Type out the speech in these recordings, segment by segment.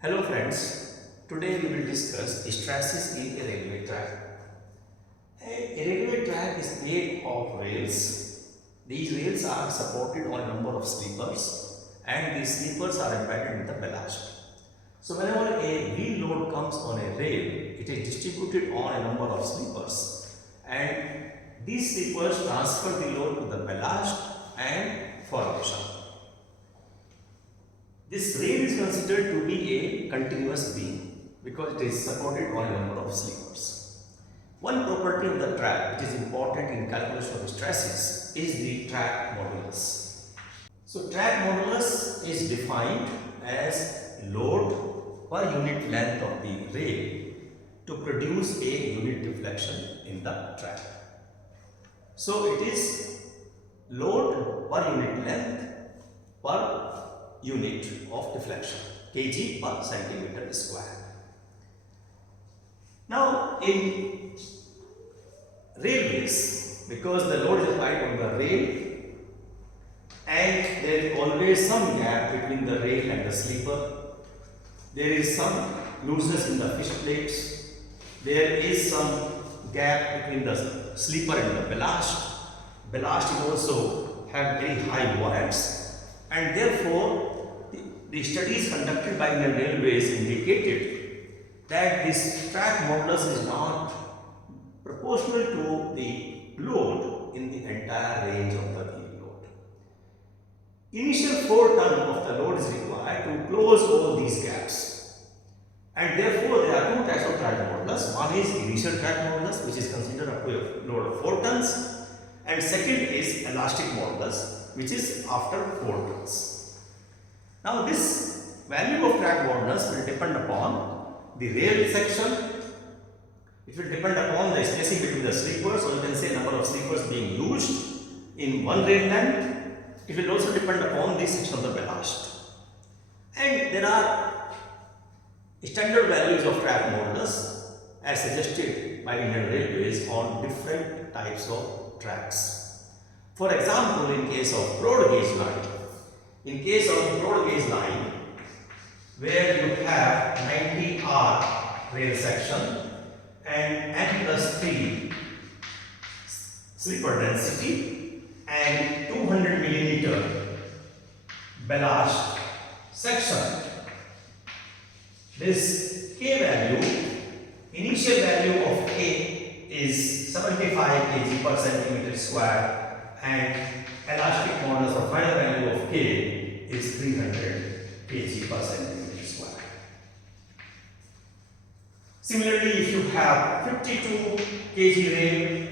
Hello friends, today we will discuss stresses in a railway track. A railway track is made of rails. These rails are supported on a number of sleepers and these sleepers are embedded in the ballast. So whenever a wheel load comes on a rail, it is distributed on a number of sleepers and these sleepers transfer the load to the ballast and formation. This rail is considered to be a continuous beam because it is supported on a number of sleepers. One property of the track which is important in calculation of stresses is the track modulus. So track modulus is defined as load per unit length of the rail to produce a unit deflection in the track. So it is load per unit length per unit of deflection, kg per centimeter square. Now in railways, because the load is applied on the rail and there is always some gap between the rail and the sleeper, there is some looseness in the fish plates, there is some gap between the sleeper and the ballast. Ballast is also have very high buoyance, and therefore the studies conducted by Indian Railways indicated that this track modulus is not proportional to the load in the entire range of the wheel load. Initial 4 tons of the load is required to close all these gaps, and therefore there are 2 types of track modulus. One is initial track modulus, which is considered up to a load of 4 tons, and second is elastic modulus, which is after 4 tons. Now this value of track modulus will depend upon the rail section, it will depend upon the spacing between the sleepers, or you can say number of sleepers being used in one rail length. It will also depend upon the section of the ballast. And there are standard values of track modulus as suggested by Indian Railways on different types of tracks. For example, in case of broad gauge line, where you have 90R rail section and N plus 3 sleeper density and 200 millimeter ballast section, this K value, initial value of K is 75 kg per centimeter square and elastic modulus or final value of K is 300 kg per centimeter square. Similarly, if you have 52 kg rail,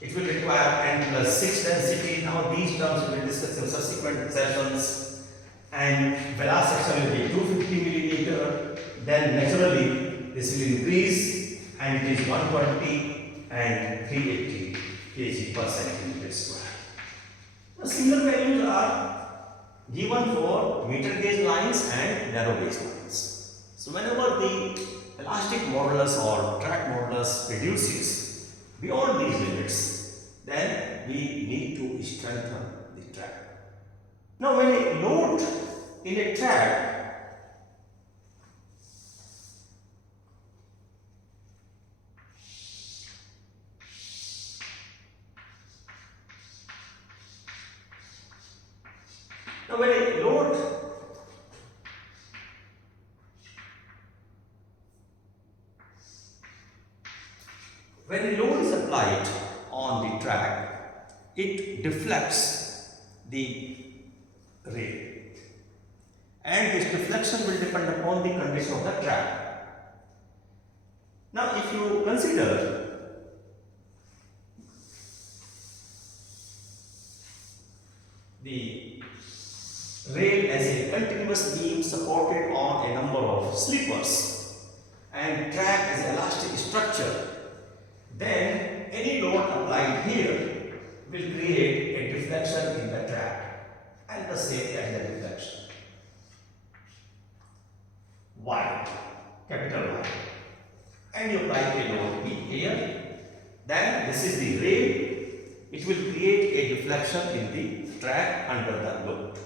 it will require N plus 6 density. Now these terms we will discuss in subsequent sessions. And ballast section will be 250 millimeter. Then naturally this will increase and it is 120 and 380 kg per centimeter square. Now similar values are given for meter gauge lines and narrow gauge lines. So whenever the elastic modulus or track modulus reduces beyond these limits, then we need to strengthen the track. Now when a load in a track when a load is applied on the track, it deflects the rail, and this deflection will depend upon the condition of the track. Now if you consider the rail as a continuous beam supported on a number of sleepers and track as an elastic structure, then any load applied here will create a deflection in the track, and the same as the deflection. Y, capital Y. And you apply a load P here, then this is the rail, it will create a deflection in the track under the load.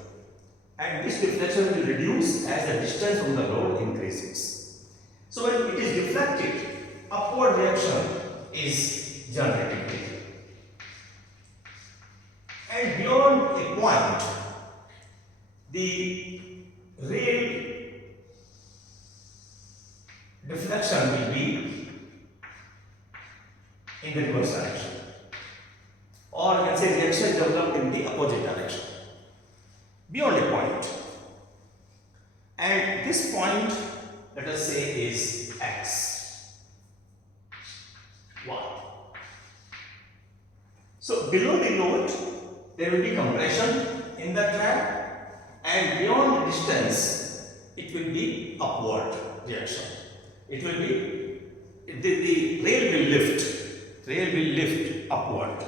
and this deflection will reduce as the distance from the load increases. So when it is deflected, upward reaction is generated. And beyond a point, the rail deflection will be in the reverse direction, or you can say reaction developed in the opposite direction beyond a point. And this point, let us say, is x, y. So below the load there will be compression in the track, and beyond the distance it will be upward reaction. It will be, the rail will lift upward.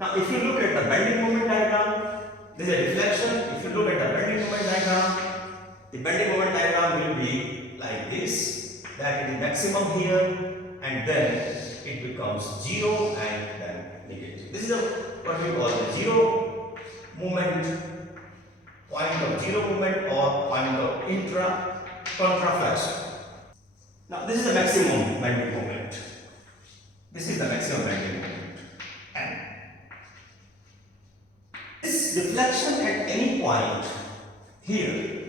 Now if you look at the bending moment diagram, there is a deflection. If you look at the bending moment diagram, the bending moment diagram will be like this, that it is maximum here and then it becomes 0 and then negative. This is what we call the zero moment, point of zero moment, or point of contraflexion. Now this is the maximum bending moment. This is the maximum bending moment. And this deflection at any point here,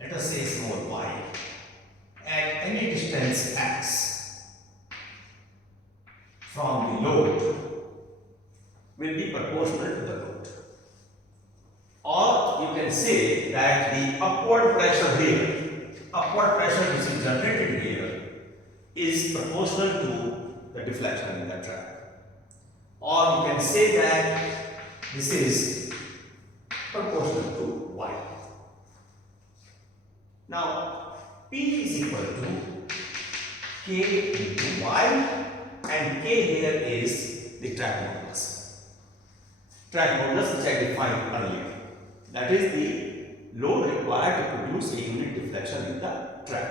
let us say small y, at any distance x from the load will be proportional to the load. Or you can say that the upward pressure here, upward pressure which is generated here, is proportional to the deflection in the track. Or you can say that this is proportional to y. Now P is equal to K into y, and K here is the track modulus. Track modulus which I defined earlier. That is the load required to produce a unit deflection in the track.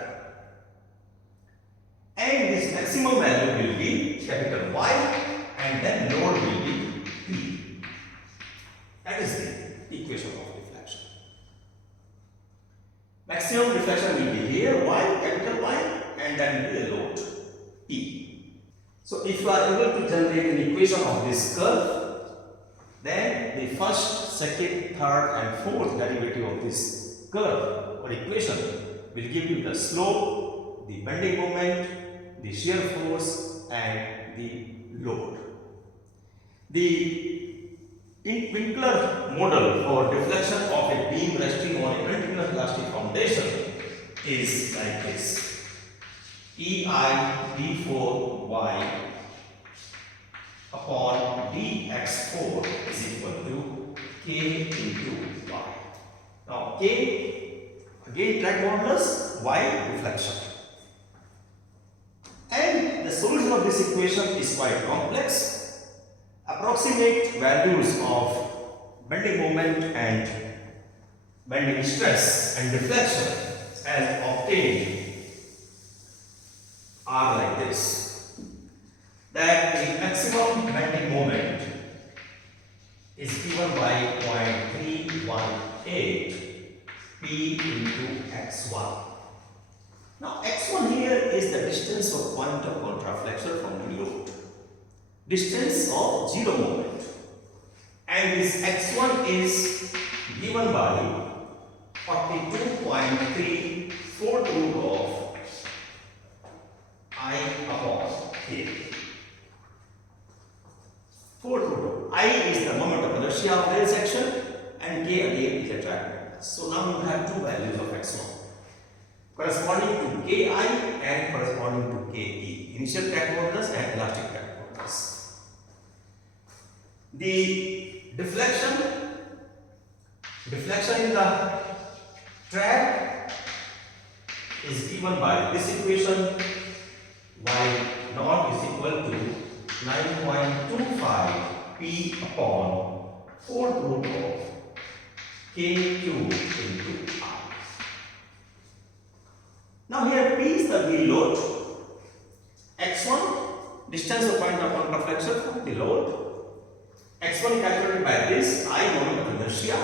And this maximum value will be capital Y, and then load will be P. That is the equation of deflection. Maximum deflection will be here, Y, capital Y, and then will be the load P. So if you are able to generate an equation of this curve, then the first, second, third and fourth derivative of this curve or equation will give you the slope, the bending moment, the shear force and the load. The Winkler model for deflection of a beam resting on a continuous elastic foundation is like this: EI d4y upon dx4 is equal to k into y. Now k, again track modulus, y deflection. And the solution of this equation is quite complex. Approximate values of bending moment and bending stress and deflection as obtained are like this: that the maximum bending moment is given by 0.318 P into x1. Now x1 here is the distance of point of contraflexion from the load, distance of zero moment, and this x1 is given by 42.3 4th root of I upon k. 4th root of I is the moment of inertia of rail section, and k again is a track modulus. So now you have two values of x1 corresponding to ki and corresponding to ke, initial track modulus and elastic track modulus. The deflection in the track is given by this equation: y naught is equal to 9.25 P upon 4th root of k cube into r. Now here P is the wheel load, x1 distance of point of contraflexion from the load, x1 calculated by this I moment of inertia,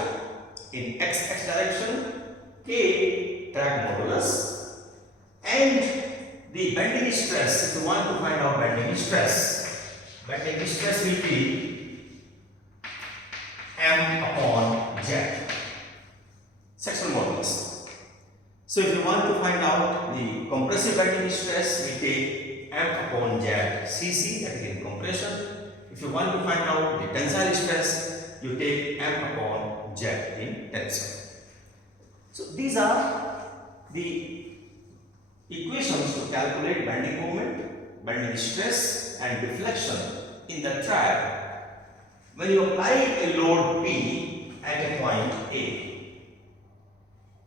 in x direction, K track modulus, and the bending stress. If you want to find out bending stress will be M upon Z, sectional modulus. So if you want to find out the compressive bending stress, we take M upon Z Cc, that is in compression. If you want to find out the tensile stress, you take M upon Z in tensile. So these are the equations to calculate bending moment, bending stress and deflection in the track when you apply a load P at a point A.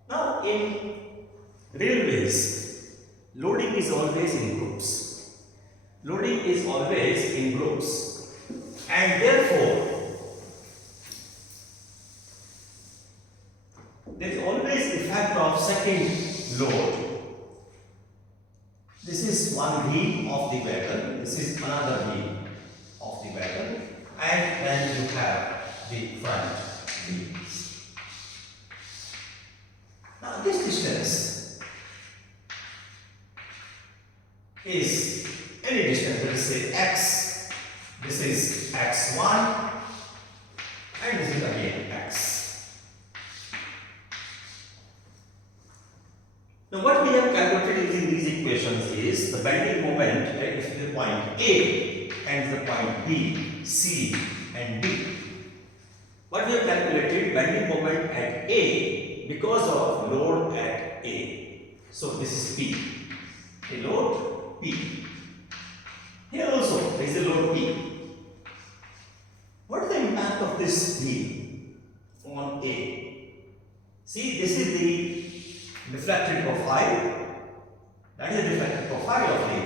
Now in railways, loading is always in groups. Loading is always in groups, and therefore there is always the factor of second load. This is one wheel of the wagon, this is another wheel of the wagon, and then you have the front wheels. Now this distance is any distance, let us say x, this is x1, and this is again x. Now what we have calculated using these equations is the bending moment at the point A and the point B, C and D. What we have calculated bending moment at A because of load at A. So this is P, a load P. Here also there is a load P. What is the impact of this wheel on A? See, this is the deflected profile, that is the deflected profile of the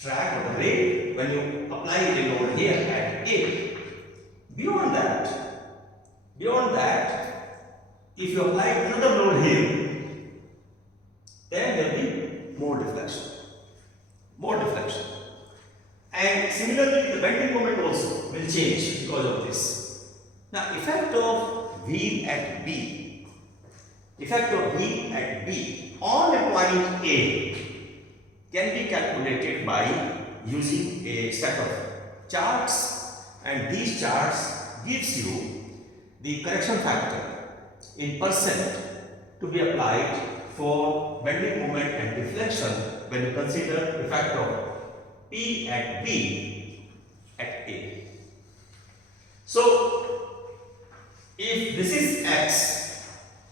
track or the rail when you apply the load here at A. Beyond that, if you apply another load here, then there will be more deflection. And similarly, the bending moment also will change because of this. Now, effect of wheel at B. Effect of V at B on a point A can be calculated by using a set of charts, and these charts gives you the correction factor in percent to be applied for bending moment and deflection when you consider effect of P at B at A. So if this is X,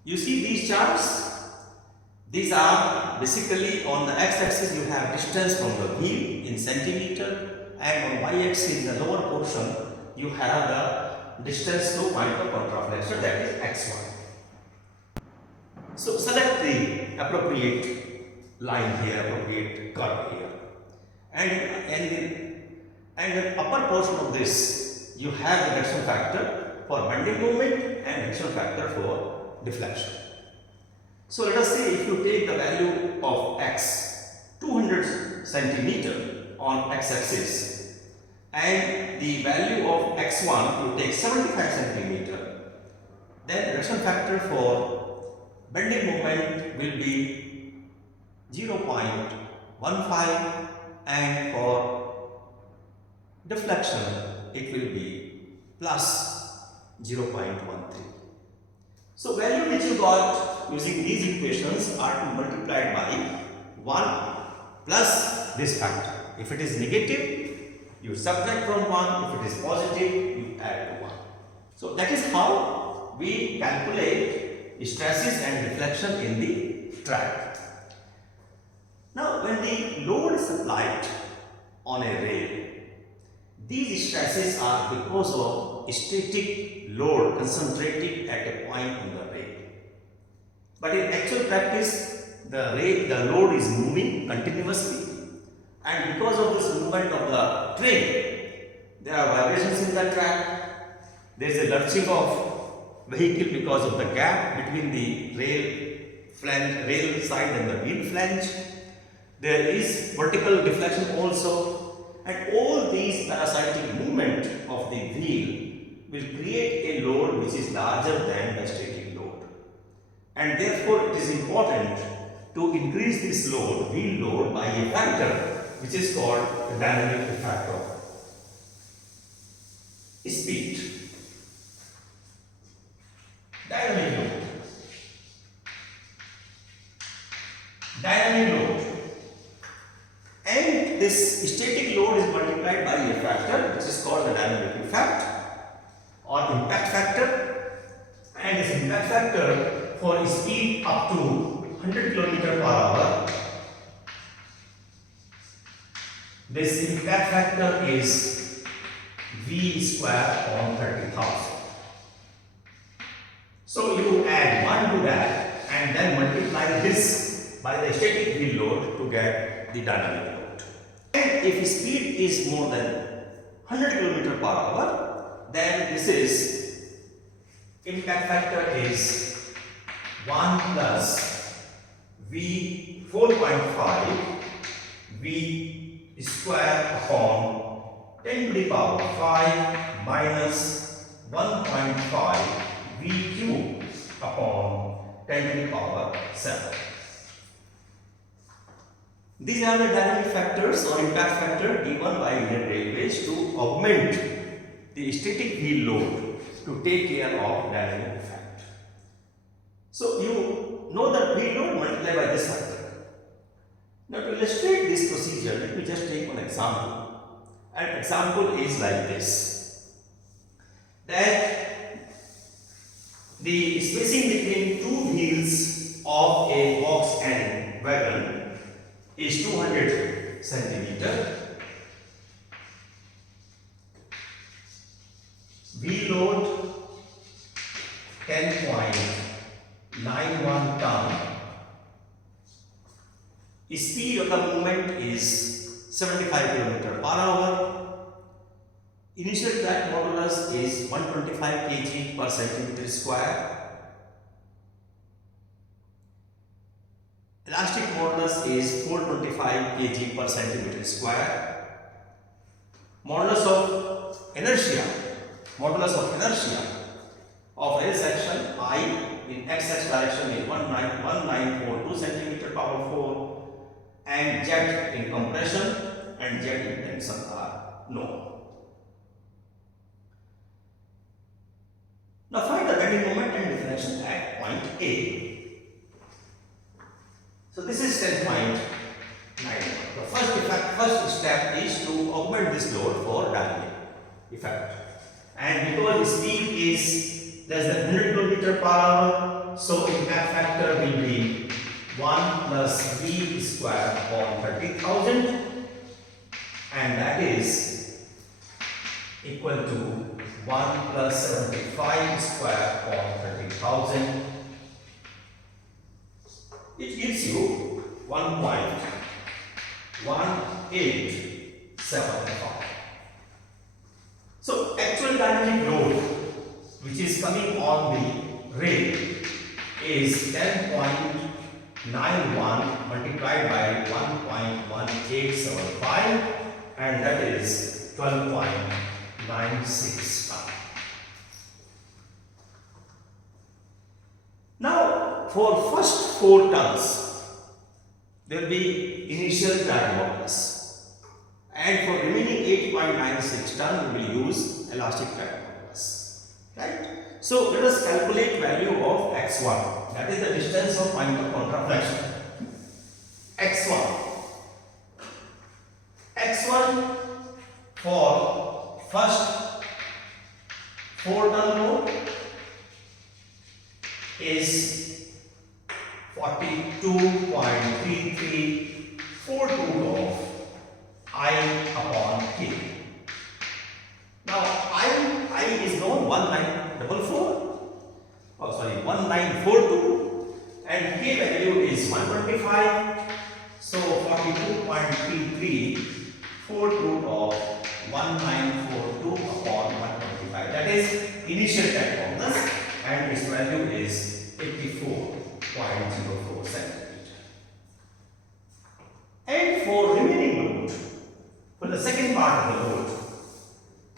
you see these charts, these are basically on the x-axis you have distance from the wheel in centimeter, and on y-axis in the lower portion you have the distance to point of contraflexion, that is x1. So select the appropriate line here, appropriate curve here, and the upper portion of this you have the correction factor for bending moment and correction factor for deflection. So let us say if you take the value of x 200 centimeter on x-axis and the value of x1 you take 75 centimeter, then correction factor for bending moment will be 0.15 and for deflection it will be plus 0.13. So value which you got using these equations are to multiply by 1 plus this factor. If it is negative, you subtract from 1. If it is positive, you add to 1. So that is how we calculate stresses and deflection in the track. Now when the load is applied on a rail, these stresses are because of static load concentrated at a point on the rail. But in actual practice, the load is moving continuously, and because of this movement of the train, there are vibrations in the track. There is a lurching of vehicle because of the gap between the rail side and the wheel flange. There is vertical deflection also, and all these parasitic movement of the wheel will create a load which is larger than the static load. And therefore, it is important to increase this load, wheel load, by a factor which is called the dynamic effect of speed. Dynamic load. Dynamic load. And this static load is multiplied by a factor which is called the dynamic effect or impact factor. And this impact factor for speed up to 100 km per hour, this impact factor is V square on 30,000. So you add 1 to that and then multiply this by the static wheel load to get the dynamic load. And if speed is more than 100 km per hour, then this is impact factor is 1 plus V 4.5 V square upon 10 to the power 5 minus 1.5 V cube upon 10 to the power 7. These are the dynamic factors or impact factor given by Indian Railways to augment the static wheel load to take care of dynamic effect. So you know the wheel load multiplied by this factor. Now to illustrate this procedure, let me just take one example. An example is like this, that the spacing between two wheels of a box and wagon is 200 centimeter. Wheel load 10.91 ton. Speed of the movement is 75 km per hour. Initial track modulus is 125 kg per centimeter square. Elastic modulus is 425 kg per centimeter square. Modulus of inertia of L section I in x-axis direction is 1942 centimeter power 4, and Z in compression and Z in tension are known. Now find the bending moment and deflection at point A. So this is 10.91. The first step is to augment this load for dynamic effect. And because speed is less than 100 km per hour, so impact factor will be 1 plus V square upon 30,000, and that is equal to 1 plus 75 square upon 30,000. It gives you 1.1875. So actual dynamic load which is coming on the rail is 10.91 multiplied by 1.1875, and that is 12.96 ton. Now for first 4 tons there will be initial track modulus, and for remaining 8.96 ton we will use elastic track modulus, right? So let us calculate value of x1, that is the distance of point of contraflexion. x1 for first 4 ton load is 42.3342 of I upon K. Now I is known 1942, and K value is 125. So 42.3342 of 1942 upon 125. That is initial track modulus, and its value is 84.04 centimeter. And for remaining load, for the second part of the load,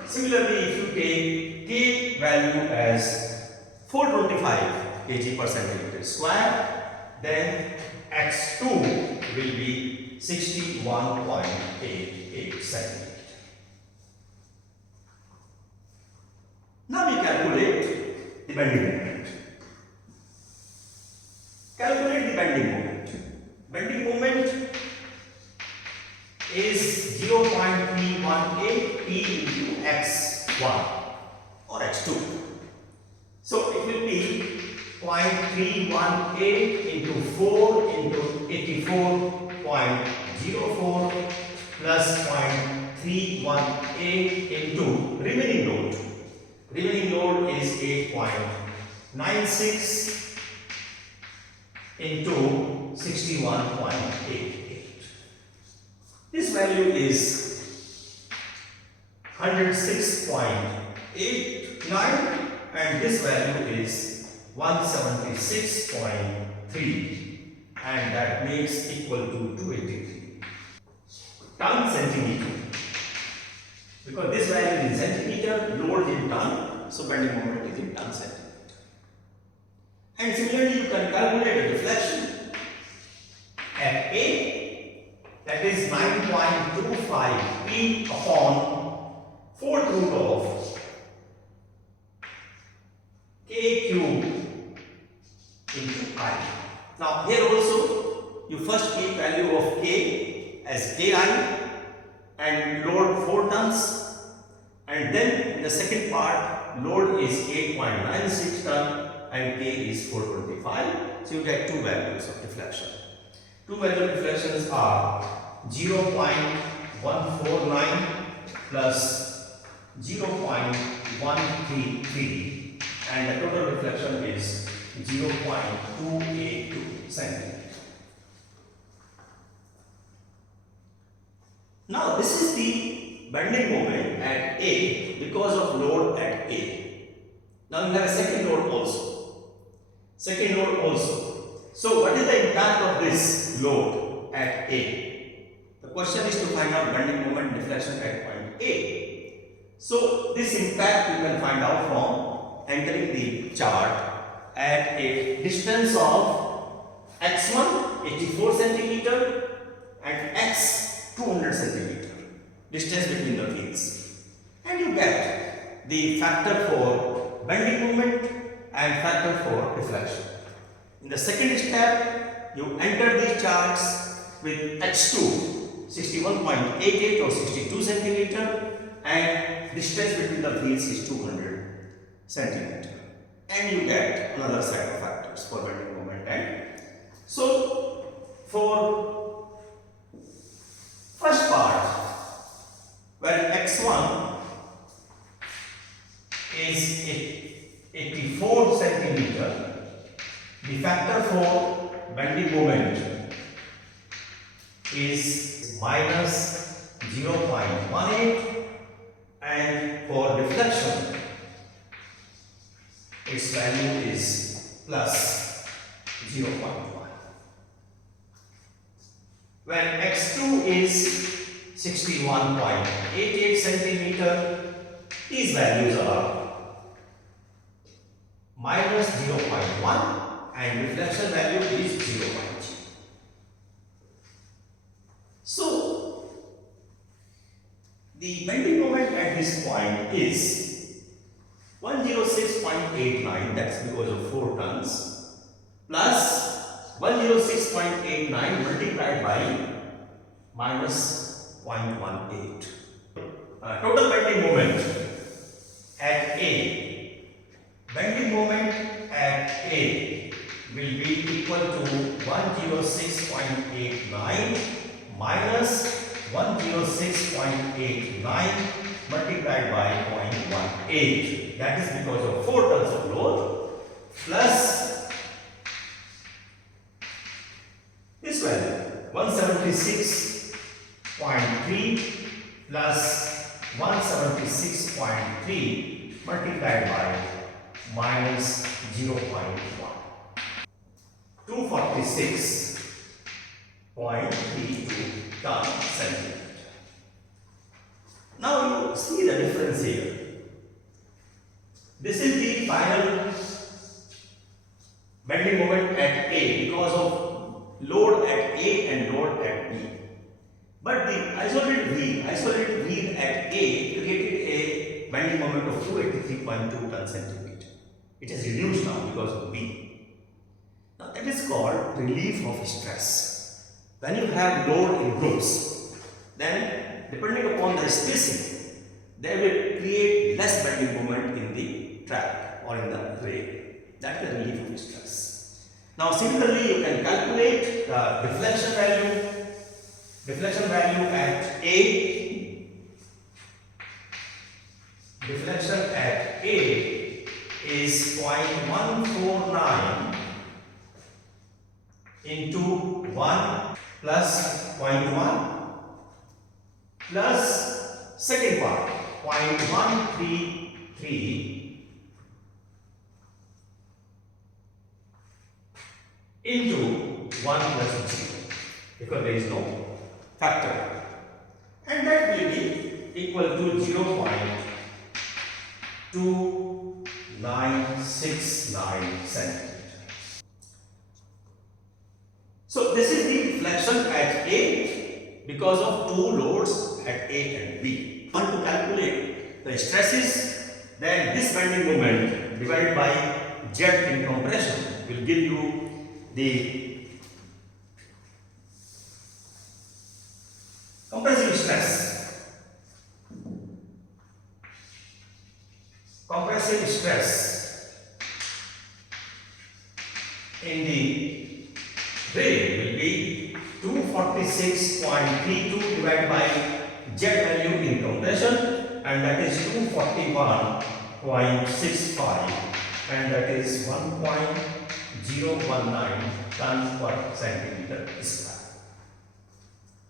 similarly if you take K kg per centimeter square, then x2 will be 61.88 centimeter. Now we calculate the bending moment. Calculate the bending moment. Bending moment is 0.318 P into x1 or x2. So it will be 0.318 into 4 into 84.04 plus 0.318 into remaining load. Remaining load is 8.96 into 61.88. This value is 106.89 and this value is 176.3 and that makes equal to 283 ton centimeter. Because this value is in centimeter, load is in ton, so bending moment is in ton centimeter. And similarly, you can calculate the deflection at A, that is 9.25 P upon 4th root of K cube into I. Now here also, you first keep value of K as Ki and load 4 tons, and then in the second part load is 8.96 ton and K is 425. So you get two values of deflection. Two value of deflections are 0.149 plus 0.133 and the total deflection is 0.282 centimeter. Now this is the bending moment at A because of load at A. Now you have a second load also. Second load also. So what is the impact of this load at A? The question is to find out bending moment deflection at point A. So this impact you can find out from entering the chart at a distance of x1 84 centimeter and x 200 centimeter distance between the fields, and you get the factor for bending moment and factor for deflection. In the second step, you enter these charts with x2 61.88 or 62 centimeter and distance between the fields is 200 centimeter, and you get another set of factors for bending moment. And so for first part, where x1 is 84 centimeter, the factor for bending moment is minus 0.18 and for deflection its value is plus 0.1. When x2 is 61.88 centimeter, these values are minus 0.1 and reflection value is 0.2. So the bending moment at this point is 106.89, that's because of 4 tons, plus 106.89 multiplied by minus 0.18. Total bending moment at A. Bending moment at A will be equal to 106.89 minus 106.89 multiplied by 0.18. That is because of 4 tons of load, plus this value 176.3 plus 176.3 multiplied by minus 0.1. 246.32 ton centimeter. Now you see the difference here. This is the final bending moment at A because of load at A and load at B. But the isolated wheel at A created a bending moment of 283.2 ton centimeter. It is reduced now because of B. Now that is called relief of stress. When you have load in groups, then depending upon the spacing, they will create less bending moment in the track or in the rail. That is the relief of stress. Now similarly, you can calculate the deflection value. Deflection value at A. Deflection at A is 0.149 into 1 plus 0.1 plus second part 0.133 into 1 plus 0 because there is no factor, and that will be equal to 0.2969 centimeter. So this is the deflection at A because of two loads at A and B. Want to calculate the stresses, then this bending moment divided by Z in compression will give you the compressive stress. Compressive stress in the rail will be 246.32 divided by Z value in compression, and that is 241.65, and that is 1.019 tons per centimeter square.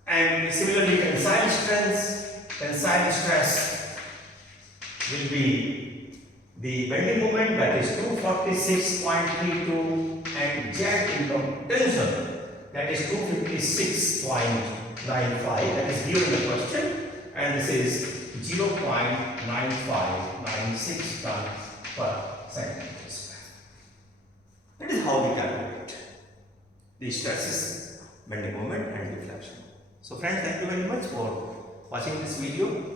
And similarly, tensile stress will be the bending moment, that is 246.32, and Z in tension, that is 256.95, that is given in the question, and this is 0.9596 tons per centimeter square. That is how we calculate the stresses, bending moment and deflection. So friends, thank you very much for watching this video.